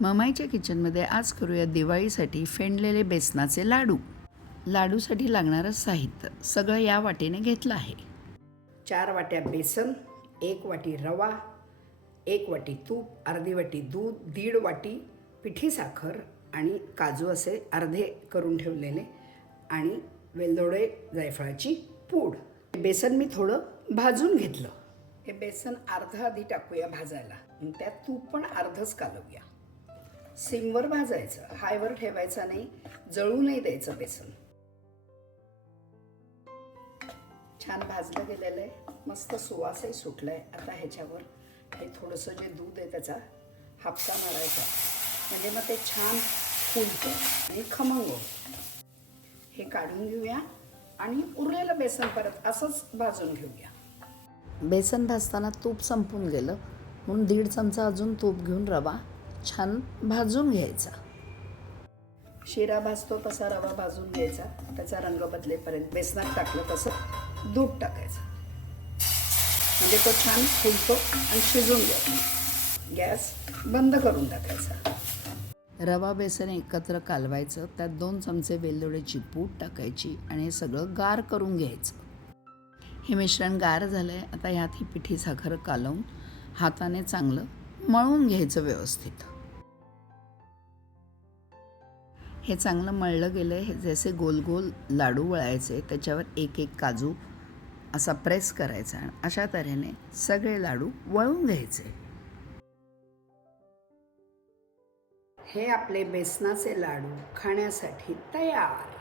ममाईच्या किचनमध्ये आज करूया दिवाळीसाठी फेंडलेले बेसनाचे लाडू. लाडूसाठी लागणारं साहित्य सगळं या वाटेने घेतलं आहे. चार वाट्या बेसन एक वाटी रवा एक वाटी तूप अर्धी वाटी दूध दीड वाटी पिठी साखर आणि काजू असे अर्धे करून ठेवलेले आणि वेलदोडे जायफळाची पूड. बेसन मी थोडं भाजून घेतलं. हे बेसन अर्धा आधी टाकूया भाजायला. त्यात तूप पण अर्धच कालवूया. सिमवर भाजायचं हायवर ठेवायचा नाही जळू नाही द्यायचं बेसन. छान भाजलं गेलेलं आहे. मस्त सुवासही सुटला आहे आता ह्याच्यावर हे थोडंसं जे दूध आहे त्याचा हापसा मारायचा. म्हणजे मग ते छान फुलतं आणि खमंग. हे काढून घेऊया आणि उरलेलं बेसन परत असंच भाजून घेऊया. बेसन भाजताना तूप संपून गेलं. म्हणून दीड चमचा अजून तूप घेऊन रवा. छान भाजून घ्यायचा. शिरा भाजतो तसा रवा भाजून घ्यायचा. त्याचा रंग बदलेपर्यंत बेसनात टाकलं तसं दूध टाकायचं. म्हणजे तो छान फुलतो आणि शिजून जातो. गॅस बंद करून टाकायचा. रवा बेसन एकत्र कालवायचं. त्यात दोन चमचे वेलदोड्याची पूड टाकायची आणि हे सगळं गार करून घ्यायचं. हे मिश्रण गार झालं आहे आता ह्यात ही पिठी साखर कालवून हाताने चांगलं मळून घ्यायचं व्यवस्थित. हे चांगलं मळलं गेलं आहे हे जसे गोल गोल लाडू वळायचे त्याच्यावर एक एक काजू असा प्रेस करायचा अशा तऱ्हेने सगळे लाडू वळून घ्यायचे. हे आपले बेसनाचे लाडू खाण्यासाठी तयार.